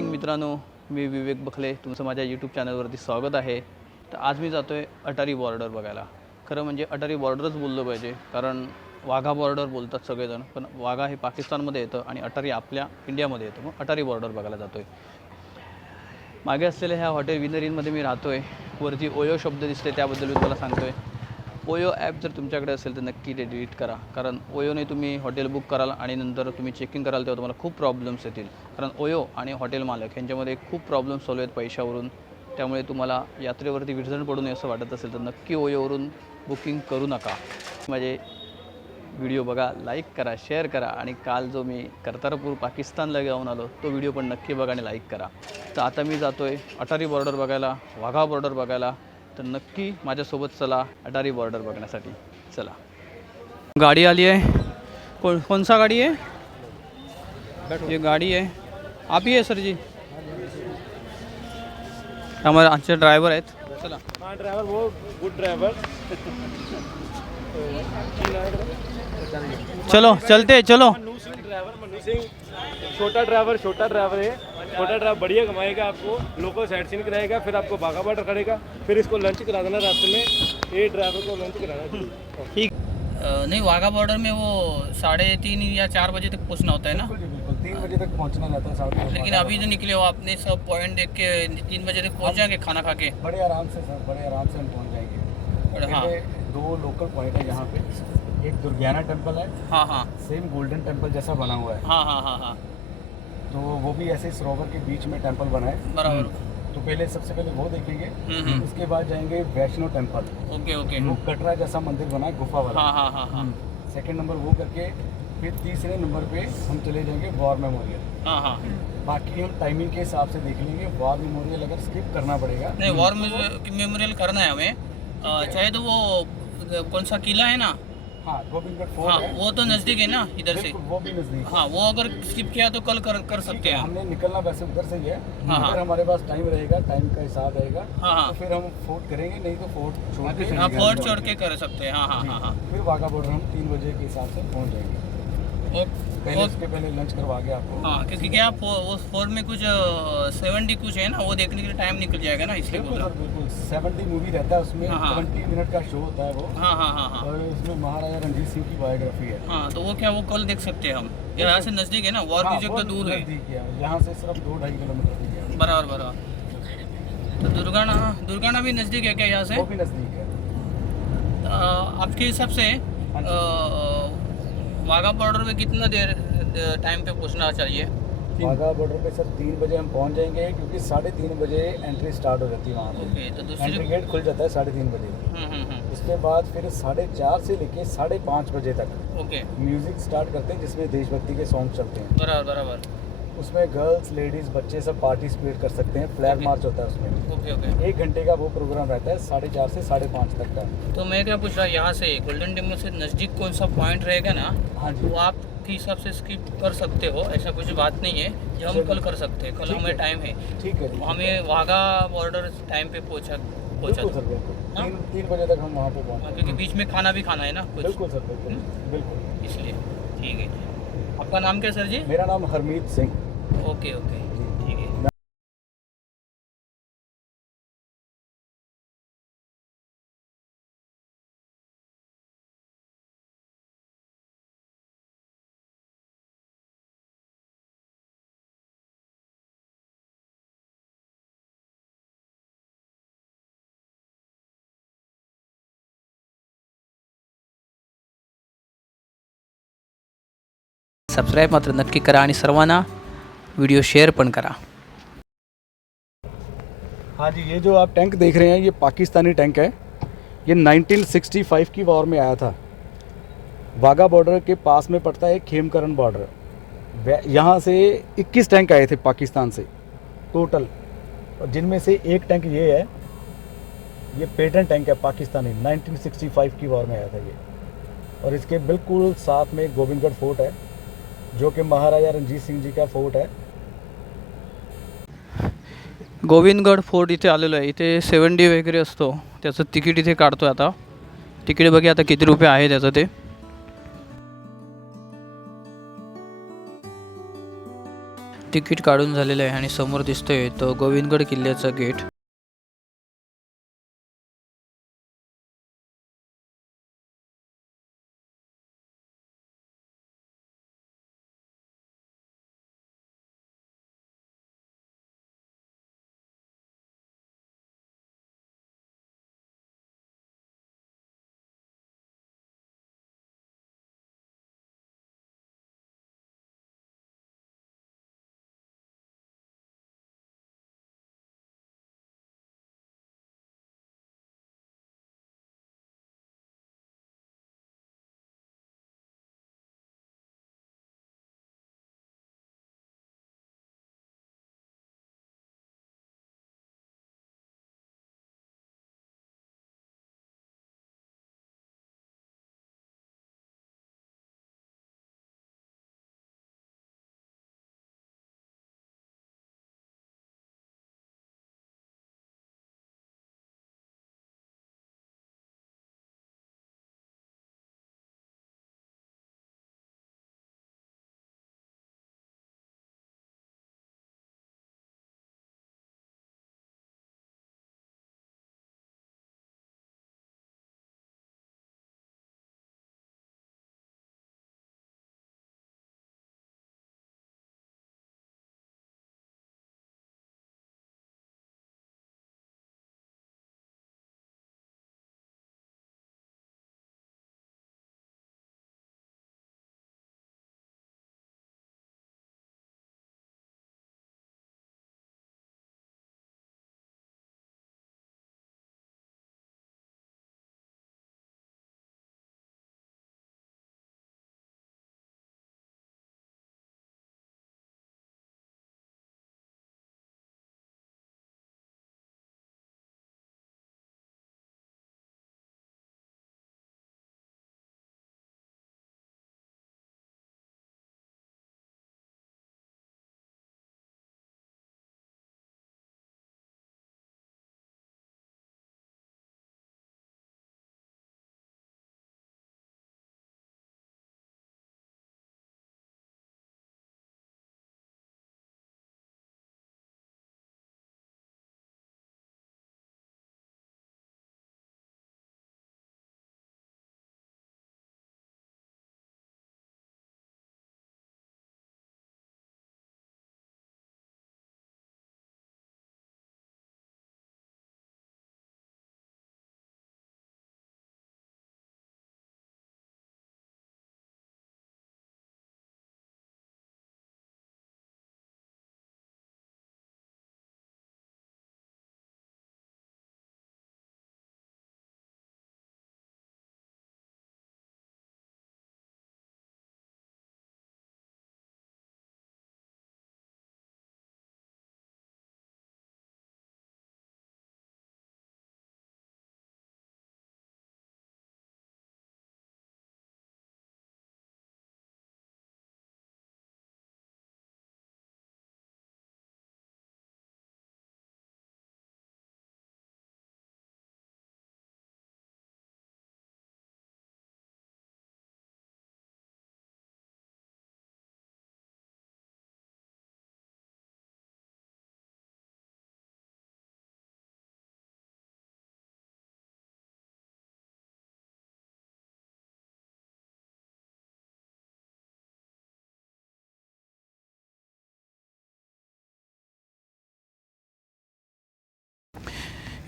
Morning मित्रांनो. मी विवेक बखले. तुमचं माझ्या यूट्यूब चॅनलवरती स्वागत आहे. तर आज मी जातो आहे अटारी बॉर्डर बघायला. खरं म्हणजे अटारी बॉर्डरच बोललं पाहिजे. कारण वाघा बॉर्डर बोलतात सगळेजण. पण वाघा हे पाकिस्तानमध्ये येतं आणि अटारी आपल्या इंडियामध्ये येतं. मग अटारी बॉर्डर बघायला जातो आहे मागे असलेल्या ह्या हॉटेल विनरीनमध्ये मी राहतो आहे वरती ओयो शब्द दिसते त्याबद्दल मी तुम्हाला सांगतो आहे ओयो ॲप जर तुमच्याकडे असेल तर नक्की ते डिलीट करा. कारण ओयोने तुम्ही हॉटेल बुक कराल आणि नंतर तुम्ही चेक इन कराल तेव्हा तुम्हाला खूप प्रॉब्लेम्स येतील. कारण ओयो आणि हॉटेल मालक यांच्यामध्ये खूप प्रॉब्लेम्स सॉल्व आहेत पैशावरून. त्यामुळे तुम्हाला यात्रेवरती विरजण पडू नये असं वाटत असेल तर नक्की ओयोवरून बुकिंग करू नका. म्हणजे माझे व्हिडिओ बघा लाईक करा शेअर करा आणि काल जो मी कर्तारपूर पाकिस्तानला जाऊन आलो तो व्हिडिओ पण नक्की बघा आणि लाईक करा. तर आता मी जातो आहे अटारी बॉर्डर बघायला वाघा बॉर्डर बघायला. तर नक्की माझ्यासोबत चला अटारी बॉर्डर बघण्यासाठी. चला. गाडी आली आहे. कोण कौन सा गाडी आहे? ये गाडी आहे. आप ही आहे सर जी हमारे आमचे ड्रायव्हर आहेत. चला. हाँ ड्राइवर वो गुड ड्राइवर चलो चलते चलो. छोटा ड्राइवर छोटा ड्राइवर है छोटा ड्राइवर बढ़िया कमाएगा आपको लोकल साइड सीन कराएगा फिर आपको बाघा बॉर्डर करेगा फिर इसको लंच करा देना रास्ते में ये ड्राइवर को लंच कराना ठीक। नहीं वाघा बॉर्डर में वो साढ़े तीन या चार बजे तक पहुँचना होता है ना? तीन बजे तक पहुँचना रहता है साढ़े लेकिन अभी जो निकले हो आपने सब पॉइंट देख के तीन बजे तक पहुँच जाएँगे खाना खा के? बड़े आराम से सर बड़े आराम से हम पहुँच जाएँगे। हाँ। दो लोकल पॉइंट है यहाँ पे। एक दुर्गियाना टेंपल है। हाँ हाँ। सेम गोल्डन टेंपल जैसा बना हुआ है। हाँ हाँ हाँ हाँ। तो वो भी ऐसे सरोवर के बीच में टेंपल बना है बराबर। तो पहले सबसे पहले वो देखेंगे। हम्म, हम्म। उसके बाद जाएँगे वैष्णो टेंपल ओके ओके। वो कटरा जैसा मंदिर बना है गुफा वाला। हाँ हाँ हाँ हाँ। सेकंड नंबर वो करके फिर तीसरे नंबर पे हम चले जाएँगे वॉर मेमोरियल हाँ हाँ। बाकी हम टाइमिंग के हिसाब से देख लेंगे। वॉर मेमोरियल अगर स्किप करना पड़ेगा। नहीं वॉर मेमोरियल करना है हमें। चाहे तो वो कौन सा किला है ना हाँ हाँ वो तो नज़दीक है ना इधर से। वो भी नज़दीक। हाँ वो अगर स्किप किया तो कल कर कर सकते हैं हमने निकलना वैसे उधर से ही है। हाँ, हाँ। अगर हमारे पास टाइम रहेगा टाइम का हिसाब रहेगा। हाँ हाँ। तो फिर हम फोर्ट करेंगे नहीं तो फोर्ट छोड़ के हाँ फोर्ट छोड़ के कर सकते हैं हाँ हाँ हाँ हाँ। फिर वाघा बॉर्डर हम तीन बजे के हिसाब से पहुँच जाएँगे। और पहले और- उसके पहले लंच करवा के आपको। हाँ क्योंकि क्या फो, वो फोर में कुछ सेवेंटी कुछ है ना वो देखने के लिए टाइम निकल जाएगा ना इसलिए बोल। बिल्कुल रहा बिल्कुल। सेवेंटी मूवी रहता है उसमें हाँ, हाँ। ट्वेंटी मिनट का शो होता है वो। हाँ हाँ हाँ हाँ। और उसमें महाराजा रणजीत सिंह की बायोग्राफी है। हाँ तो वो क्या वो कल देख सकते हैं हम। यहाँ से नज़दीक है ना वॉर हाँ, म्यूज़िक तो दूर है। यहाँ से सिर्फ़ दो ढाई किलोमीटर बराबर बराबर। तो दुर्गाना दुर्गाना भी नज़दीक है क्या यहाँ से? वो भी नज़दीक है। आपके हिसाब से हाँ वाघा बॉर्डर में कितना देर टाइम पे पहुँचना चाहिए? वाघा बॉर्डर पे सर तीन बजे हम पहुँच जाएँगे क्योंकि साढ़े तीन बजे एंट्री स्टार्ट हो जाती है वहाँ पे। तो एंट्री गेट खुल जाता है साढ़े तीन बजे। हम्म हम्म हम्म। उसके बाद फिर साढ़े चार से लेके साढ़े पाँच बजे तक ओके म्यूज़िक स्टार्ट करते हैं जिसमें देशभक्ति के सॉन्ग चलते हैं। बराबर बराबर। उसमें गर्ल्स लेडीज़ बच्चे सब पार्टिसिपेट कर सकते हैं। Flag Okay. मार्च होता है उसमें। ओके ओके एक घंटे का वो प्रोग्राम रहता है साढ़े चार से साढ़े पाँच तक का। तो मैं क्या पूछ रहा हूँ यहाँ से गोल्डन टेंपल से नज़दीक कौन सा पॉइंट रहेगा ना हाँ जी। वो आपके हिसाब से स्किप कर सकते हो ऐसा कुछ बात नहीं है जो हम कल कर सकते हैं कल हमें टाइम है। ठीक है हमें वाघा बॉर्डर टाइम पे पहुँचा पहुँचा हाँ? तीन तीन बजे तक हम वहाँ पे हाँ, पहुँच क्योंकि बीच में खाना भी खाना है ना कुछ। बिल्कुल सर बिल्कुल बिल्कुल। इसलिए ठीक है आपका नाम क्या सर जी? मेरा नाम Harmeet Singh. Okay okay. Subscribe मात्र नक्की करा सर्वांना व्हिडिओ शेअर पण करा. हाँ जी, ये जो आप टैंक देख रहे हैं, ये पाकिस्तानी टैंक है। ये 1965 की वॉर में आया था। वाघा बॉर्डर के पास में पड़ता है खेमकरण बॉर्डर यहाँ से 21 टैंक आए थे पाकिस्तान से टोटल और जिनमें से एक टैंक ये है, ये पेटेंट टैंक है पाकिस्तानी। 1965 की वॉर में आया था ये। और इसके बिल्कुल साथ में गोविंदगढ़ फोर्ट है। जो कि महाराजा रणजीत सिंह जी का फोर्ट है। गोविंदगड फोर्ट इथे आलेलो आहे. इथे सेवन डे वगैरे असतो. त्याचं तिकीट इथे काढतो आहे आता. तिकीट बघा आता किती रुपये आहे त्याचं ते. तिकीट काढून झालेलं आहे आणि समोर दिसतंय तो गोविंदगड किल्ल्याचा गेट.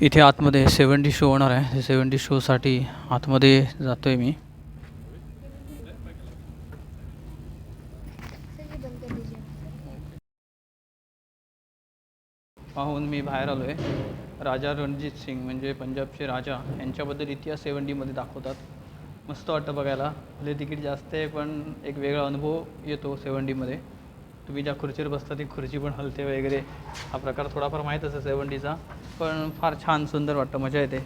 इथे आतमध्ये सेवन शो होणार आहे. सेवन्टी शोसाठी आतमध्ये जातो आहे मी. पाहून मी बाहेर आलो आहे राजा रणजित सिंग म्हणजे पंजाबचे राजा यांच्याबद्दल इतिहास सेवन डीमध्ये दाखवतात. मस्त वाटतं बघायला. भले तिकीट जास्त आहे पण एक वेगळा अनुभव येतो सेवन डीमध्ये तुम्ही ज्या खुर्चीवर बसता ती खुर्ची पण हलते वगैरे. हा प्रकार थोडाफार माहीतच आहे सेवन पण फार छान सुंदर वाटतं मजा येते.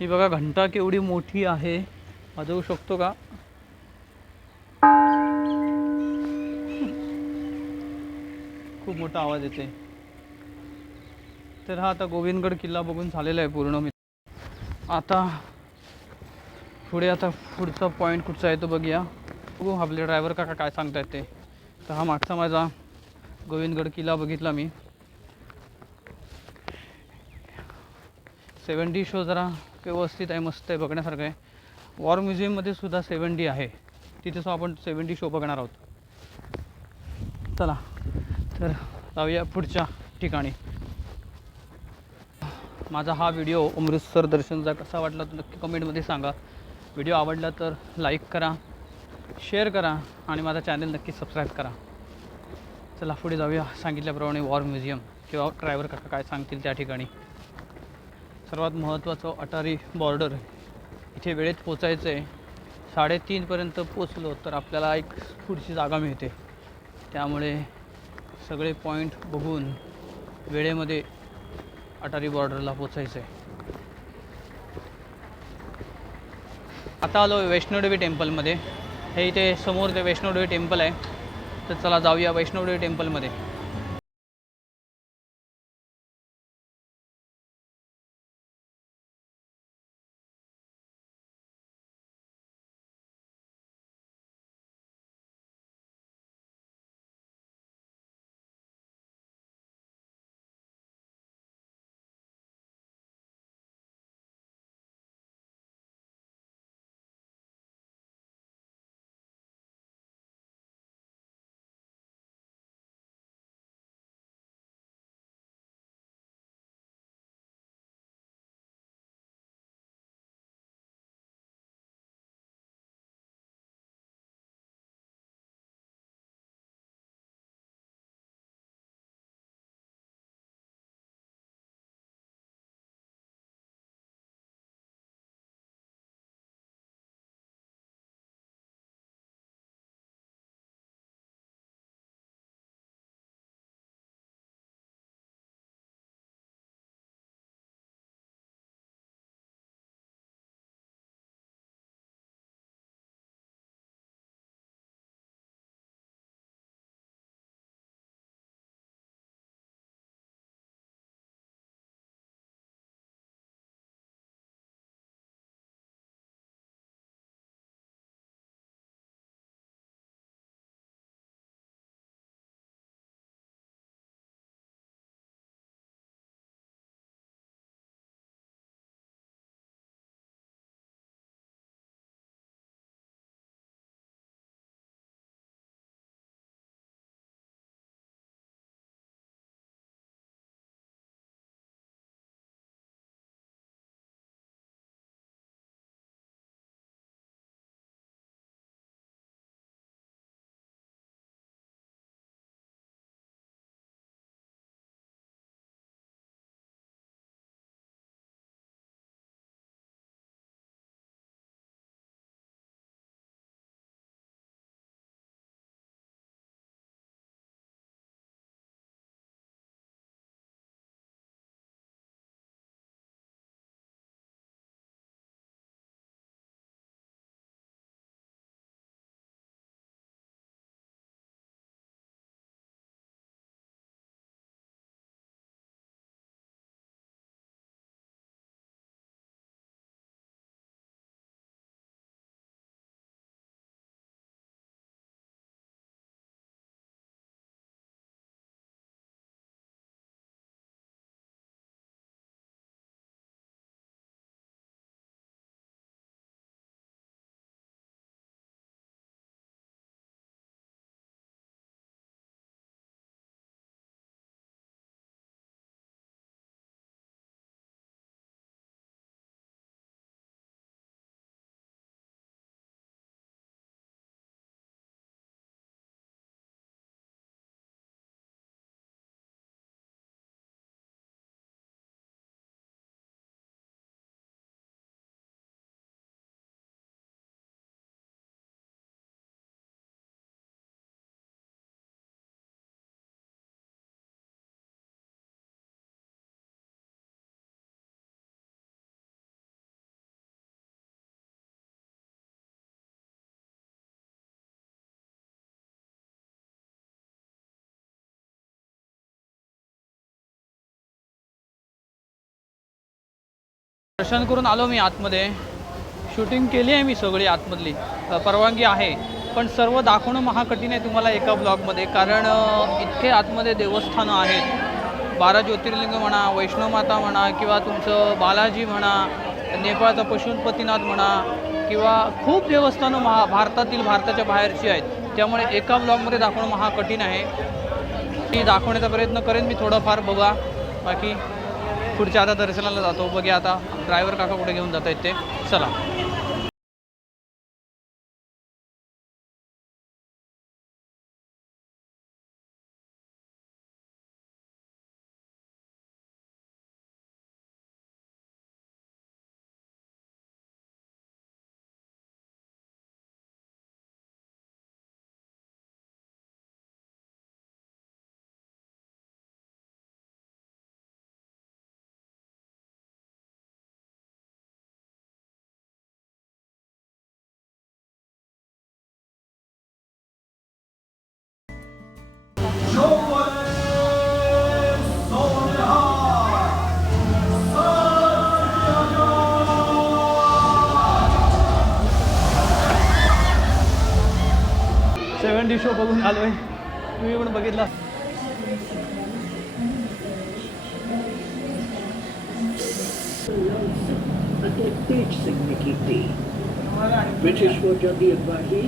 ही बघा घंटा केवढी मोठी आहे. वाजवू शकतो का? खूप मोठा आवाज येते. तर हा आता गोविंदगड किल्ला बघून झालेला आहे पूर्ण. मी आता पुढे आता पुढचा पॉईंट कुठचा आहे तो बघूया. बघू आपले ड्रायव्हर काका काय सांगतायत ते. तर हा मागचा माझा गोविंदगड किल्ला बघितला मी. सेवन डी शो जरा व्यवस्थित आहे मस्त आहे बघण्यासारखं आहे. वॉर म्युझियममध्ये सुद्धा सेवन डी आहे. तिथे सुद्धा आपण सेवन डी शो बघणार आहोत. चला तर जाऊया पुढच्या ठिकाणी. माझा हा व्हिडिओ अमृतसर दर्शनचा कसा वाटला तो नक्की कमेंटमध्ये सांगा. व्हिडिओ आवडला तर लाईक करा शेअर करा आणि माझा चॅनल नक्की सबस्क्राईब करा. चला पुढे जाऊया. सांगितल्याप्रमाणे वॉर म्युझियम किंवा ड्रायव्हर काका काय सांगतील त्या ठिकाणी. सर्वात महत्त्वाचं अटारी बॉर्डर इथे वेळेत पोचायचं आहे साडेतीनपर्यंत पोचलो तर आपल्याला एक पुढची जागा मिळते. त्यामुळे सगळे पॉईंट बघून वेळेमध्ये अटारी बॉर्डरला पोचायचं आहे आता आलो वैष्णोदेवी टेम्पलमध्ये. हे इथे समोर ते वैष्णोदेवी टेम्पल आहे. तर चला जाऊया वैष्णोदेवी टेम्पलमध्ये. दर्शन करून आलो मी आतमध्ये. शूटिंग केली आहे मी सगळी आतमधली. परवानगी आहे. पण सर्व दाखवणं महाकठीण आहे तुम्हाला एका ब्लॉगमध्ये. कारण इतके आतमध्ये देवस्थानं आहेत. बारा ज्योतिर्लिंग म्हणा वैष्णवमाता म्हणा किंवा तुमचं बालाजी म्हणा नेपाळचा पशुपतीनाथ म्हणा किंवा खूप देवस्थानं महा भारतातील भारताच्या बाहेरची आहेत. त्यामुळे एका ब्लॉगमध्ये दाखवणं महाकठीण आहे. ती दाखवण्याचा प्रयत्न करेन मी थोडंफार बघा. बाकी पुढच्या आता दर्शनाला जातो. बघूया आता ड्रायव्हर काका कुठे घेऊन जात आहेत ते. चला. दिंडी शो बघून आलो आहे तुम्ही पण बघितला. प्रत्येक सिंह की थी ब्रिटिश को जब ये बाही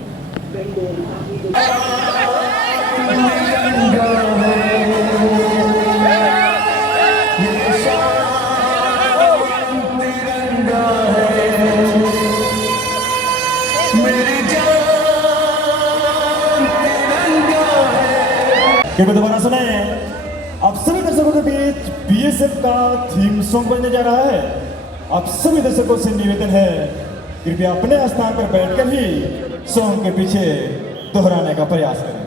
फिर दोबारा सुने। आप सभी दर्शकों के बीच बीएसएफ का थीम सॉन्ग बनने जा रहा है। आप सभी दर्शकों से निवेदन है, कृपया अपने स्थान पर बैठकर ही सॉन्ग के पीछे दोहराने का प्रयास करें।